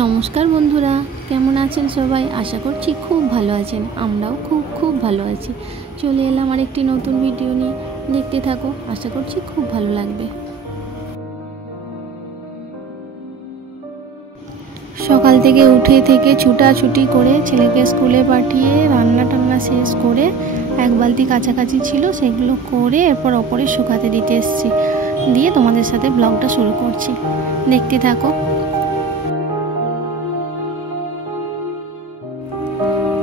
নমস্কার বন্ধুরা, কেমন আছেন সবাই? আশা করছি খুব ভালো আছেন। আমরাও খুব ভালো আছি। চলে এলাম আর একটি নতুন ভিডিও নিয়ে। দেখতে থাকো, আশা করছি খুব ভালো লাগবে। সকাল থেকে উঠে ছুটাছুটি করে ছেলেকে স্কুলে পাঠিয়ে রান্না টান্না শেষ করে এক বালতি কাছাকাছি ছিল, সেগুলো করে এরপর ওপরে শুকাতে দিতে এসেছি। দিয়ে তোমাদের সাথে ব্লগটা শুরু করছি, দেখতে থাকো।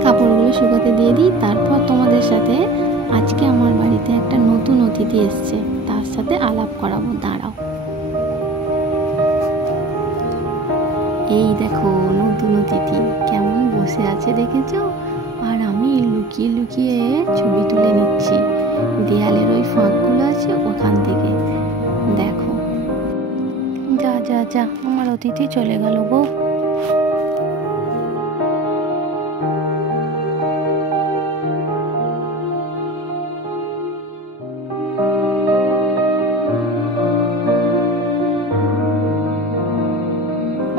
কাপড়গুলো শুকাতে দিয়ে দিই, তারপর তোমাদের সাথে আজকে আমার বাড়িতে একটা নতুন অতিথি এসছে, তার সাথে আলাপ করাবো। দাঁড়াও, এই দেখো নতুন অতিথি কেমন বসে আছে দেখেছো? আর আমি লুকিয়ে লুকিয়ে ছবি তুলে নিচ্ছি, দেয়ালের ওই ফাঁকগুলো আছে ওখান থেকে। দেখো, যা যা যা, আমার অতিথি চলে গেল গো।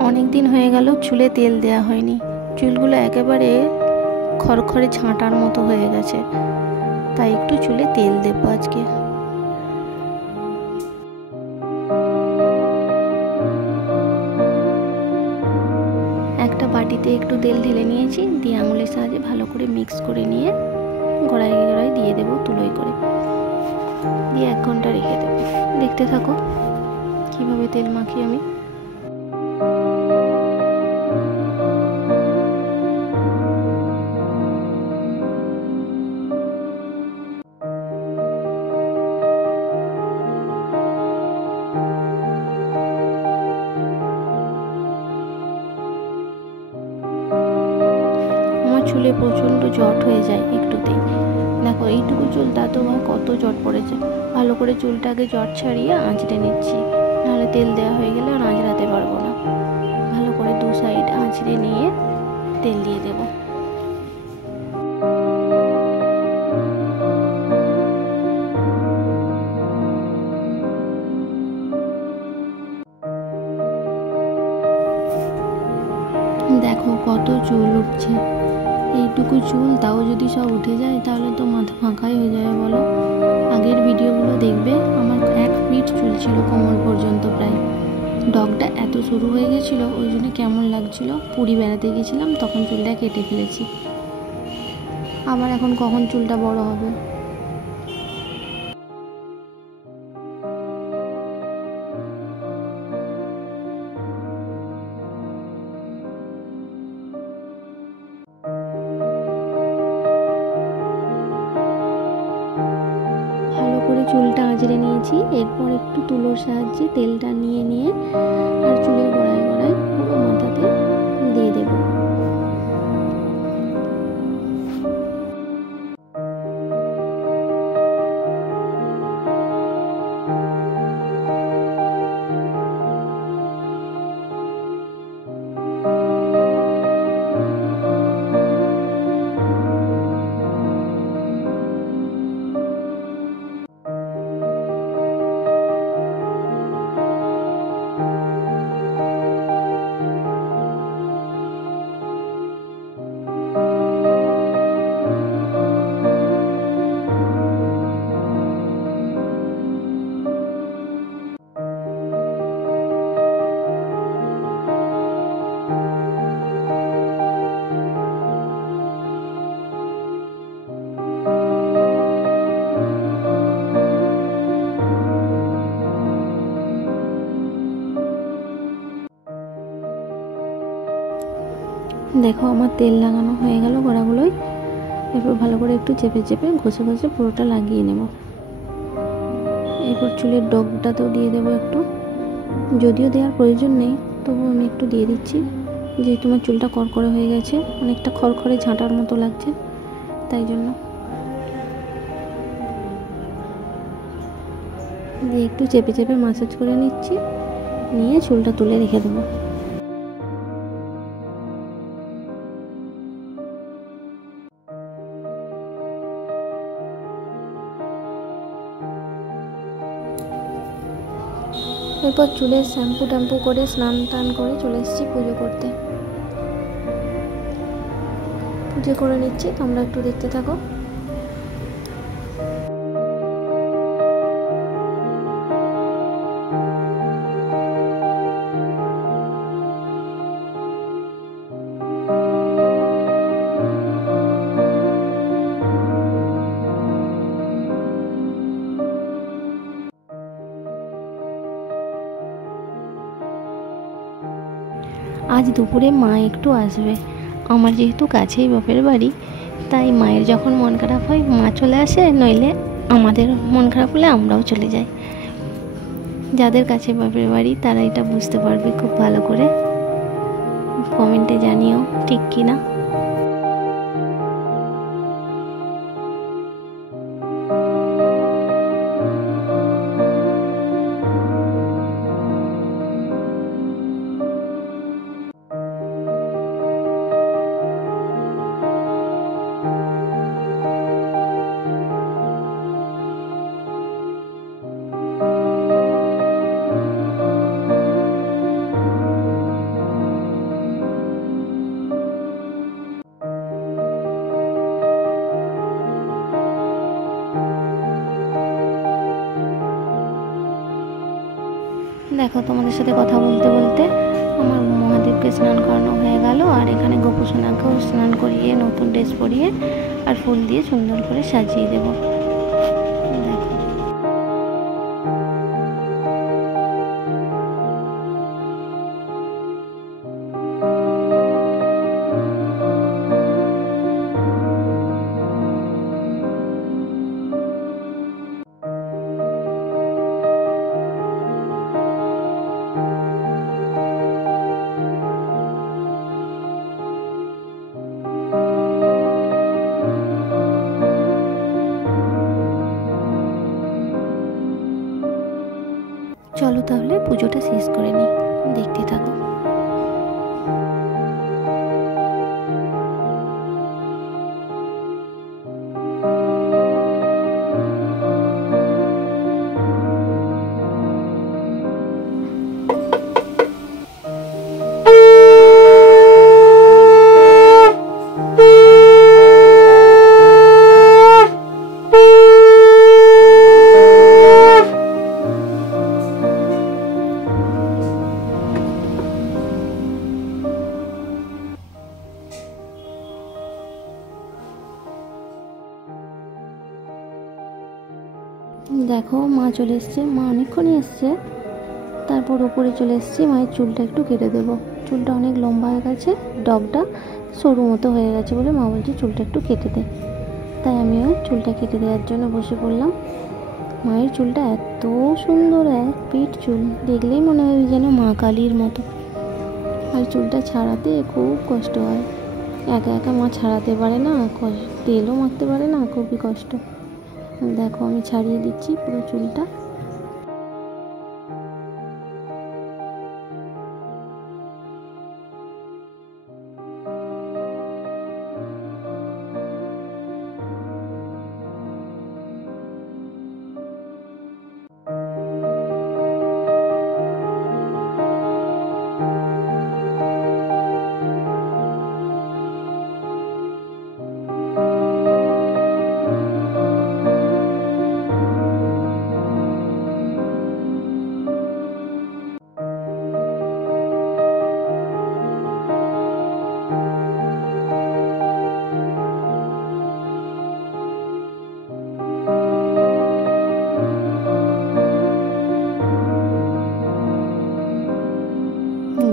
অনেক দিন হয়ে গেল চুলে তেল দেয়া হয়নি, চুলগুলো একেবারে খড়খড়ে ঝাঁটার মতো হয়ে গেছে, তাই একটু চুলে তেল দেবো আজকে। একটা বাটিতে একটু তেল ঢেলে নিয়েছি, দিয়ে আঙুলের সাহায্যে ভালো করে মিক্স করে নিয়ে গড়াই গড়াই দিয়ে দেবো তুলোয় করে, দিয়ে 1 ঘন্টা রেখে দেবো। দেখতে থাকো কিভাবে তেল মাখি আমি। আমার চুলে প্রচণ্ড জট হয়ে যায় একটুতেই। দেখো এইটুকু চুল, তা তো কত জট পড়েছে। ভালো করে চুলটাকে জট ছাড়িয়ে আঁচড়ে নিচ্ছি, নাহলে তেল দেওয়া হয়ে গেলে আর আঁচড়াতে পারবো না। ভালো করে 2 সাইড আঁচড়ে নিয়ে তেল দিয়ে দেবো। দেখো কত চুল উঠছে, এইটুকু চুল, তাও যদি সব উঠে যায় তাহলে তো মাথা ফাঁকাই হয়ে যাবে বলো। আগের ভিডিওগুলো দেখবে, আমার 1 ফিট চুল ছিল কোমর পর্যন্ত প্রায়। ডগটা এত সরু হয়ে গেছিলো, ওই জন্য কেমন লাগছিল। পুরী বেড়াতে গেছিলাম, তখন চুলটা কেটে ফেলেছি। আবার এখন কখন চুলটা বড় হবে। ভালো করে চুলটা আঁচড়ে নিয়েছি, এরপর একটু তুলোর সাহায্যে তেলটা নিয়ে আর চুলের গোড়ায় গোড়ায় পুরো মাথাতে দিয়ে দেবো। দেখো আমার তেল লাগানো হয়ে গেল গোড়াগুলোয়। এরপর ভালো করে একটু চেপে চেপে ঘষে ঘষে পুরোটা লাগিয়ে নেব। এরপর চুলের ডগটাতেও দিয়ে দেবো একটু, যদিও দেওয়ার প্রয়োজন নেই, তবু আমি একটু দিয়ে দিচ্ছি, যেহেতু আমার চুলটা কড়কড়ে হয়ে গেছে, অনেকটা খড়খড়ে ঝাঁটার মতো লাগছে, তাই জন্য দিয়ে একটু চেপে চেপে মাসাজ করে নিচ্ছি, নিয়ে চুলটা তুলে রেখে দেবো। এরপর চুলে শ্যাম্পু ট্যাম্পু করে স্নান টান করে চলে এসেছি পুজো করতে। পুজো করে নিচ্ছি, তোমরা একটু দেখতে থাকো। আজ দুপুরে মা একটু আসবে। আমার যেহেতু কাছেই বাপের বাড়ি, তাই মায়ের যখন মন খারাপ হয় মা চলে আসে, নইলে আমাদের মন খারাপ হলে আমরাও চলে যাই। যাদের কাছে বাপের বাড়ি তারা এটা বুঝতে পারবে খুব ভালো করে। কমেন্টে জানিও ঠিক কি না। দেখো, তোমাদের সাথে কথা বলতে বলতে আমার মহাদেবকে স্নান করানো হয়ে গেল, আর এখানে গোপুসোনাকেও স্নান করিয়ে নতুন ড্রেস পরিয়ে আর ফুল দিয়ে সুন্দর করে সাজিয়ে দেবো। দেখো, চলো তাহলে পুজোটা শেষ করে নিই, দেখতে থাকো। দেখো, মা চলে এসছে, মা অনেকক্ষণই এসছে। তারপর ওপরে চলে এসেছি, মায়ের চুলটা একটু কেটে দেবো। চুলটা অনেক লম্বা হয়ে গেছে, ডগটা সরু মতো হয়ে গেছে বলে মা বলছে চুলটা একটু কেটে দে। তাই আমিও চুলটা কেটে দেওয়ার জন্য বসে পড়লাম। মায়ের চুলটা এত সুন্দর, এক পিঠ চুল, দেখলেই মনে হয় যেন মা কালীর মতো। আর চুলটা ছাড়াতে খুব কষ্ট হয়, একা একা মা ছাড়াতে পারে না, তেলও মাখতে পারে না, খুবই কষ্ট। দেখো, আমি ছাড়িয়ে দিচ্ছি পুরো চুলটা।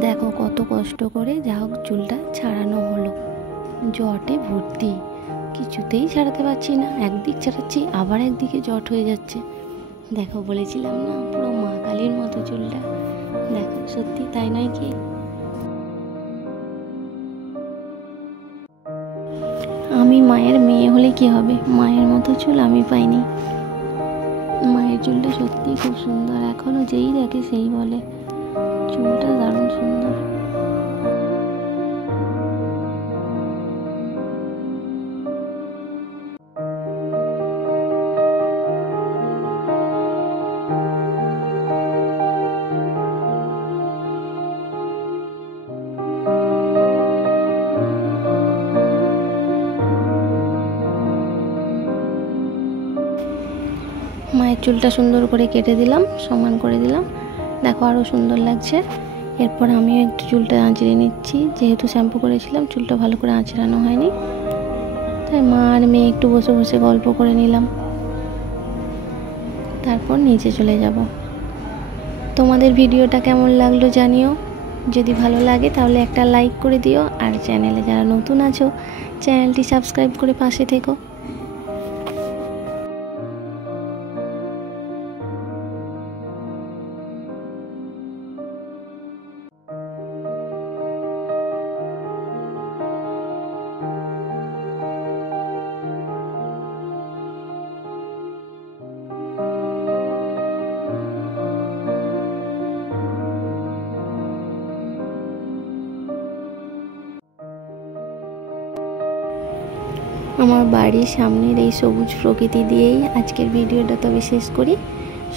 দেখো, কত কষ্ট করে যা হোক চুলটা ছাড়ানো হলো। জটে ভর্তি, কিছুতেই ছাড়াতে পারছি না, একদিক ছাড়াচ্ছি আবার একদিকে জট হয়ে যাচ্ছে। দেখো, বলেছিলাম না পুরো মা কালীর মতো চুলটা। দেখো, সত্যি তাই নয় কি? আমি মায়ের মেয়ে হলে কি হবে, মায়ের মতো চুল আমি পাইনি। মায়ের চুলটা সত্যি খুব সুন্দর, এখনো যেই দেখে সেই বলে চুলটা দারুণ সুন্দর। চুলটা সুন্দর করে কেটে দিলাম, সমান করে দিলাম, দেখো আরও সুন্দর লাগছে। এরপর আমিও একটু চুলটা আঁচড়ে নিচ্ছি, যেহেতু শ্যাম্পু করেছিলাম চুলটা ভালো করে আঁচড়ানো হয়নি, তাই মা আর মেয়ে একটু বসে বসে গল্প করে নিলাম। তারপর নিচে চলে যাব। তোমাদের ভিডিওটা কেমন লাগলো জানিও, যদি ভালো লাগে তাহলে একটা লাইক করে দিও, আর চ্যানেলে যারা নতুন আছো চ্যানেলটি সাবস্ক্রাইব করে পাশে থেকো। আমার বাড়ির সামনের এই সবুজ প্রকৃতি দিয়েই আজকের ভিডিওটা তবে শেষ করি।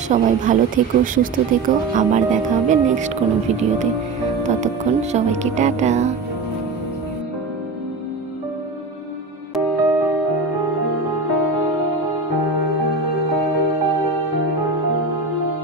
সবাই ভালো থেকো, সুস্থ থেকো, আবার দেখা হবে নেক্সট কোনো ভিডিওতে। ততক্ষণ সবাইকে টাটা।